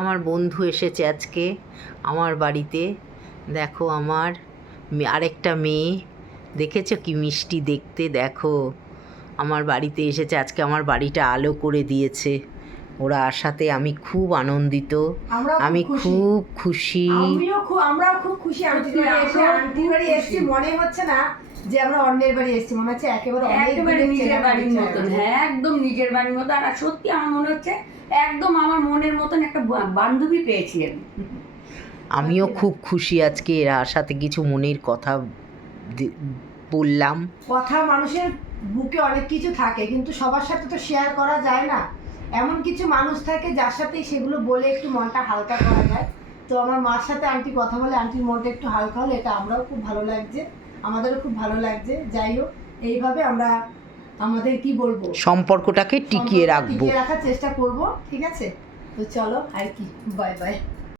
আমার বন্ধু এসেছে আজকে আমার বাড়িতে। দেখো আমার আরেকটা মেয়ে, দেখেছো কি মিষ্টি দেখতে। দেখো আমার বাড়িতে এসেছে আজকে, আমার বাড়িটা আলো করে দিয়েছে। ওরা আসাতে আমি খুব আনন্দিত, আমি খুব খুশি। আমরাও খুব খুশি। আন্টির বাড়ি এসেছি, মনে হচ্ছে না যে আমরা অন্যের বাড়ি এসেছি, মনে হচ্ছে একেবারে নিজের বাড়ির মতন। হ্যাঁ, একদম নিজের বাড়ির মতো। আর সত্যি আমার মনে হচ্ছে একদম আমার মনের মতন একটা বান্ধবী পেয়েছি আমি। আমিও খুব খুশি আজকে এরা আসাতে, কিছু মনের কথা বললাম। কথা মানুষের বুকে অনেক কিছু থাকে, কিন্তু সবার সাথে তো শেয়ার করা যায় না। এমন কিছু মানুষ থাকে যার সাথে সেগুলো বলে একটু মনটা হালকা করা যায়। তো আমার মার সাথে আন্টি কথা বলে আন্টির মনটা একটু হালকা হলো, এটা আমরাও খুব ভালো লাগছে, আমাদেরও খুব ভালো লাগছে। যাই হোক, এইভাবে আমরা আমাদের কি বলবো সম্পর্কটাকে টিকিয়ে রাখবো, টিকিয়ে রাখার চেষ্টা করব। ঠিক আছে, তো চলো আর কি, বাই বাই।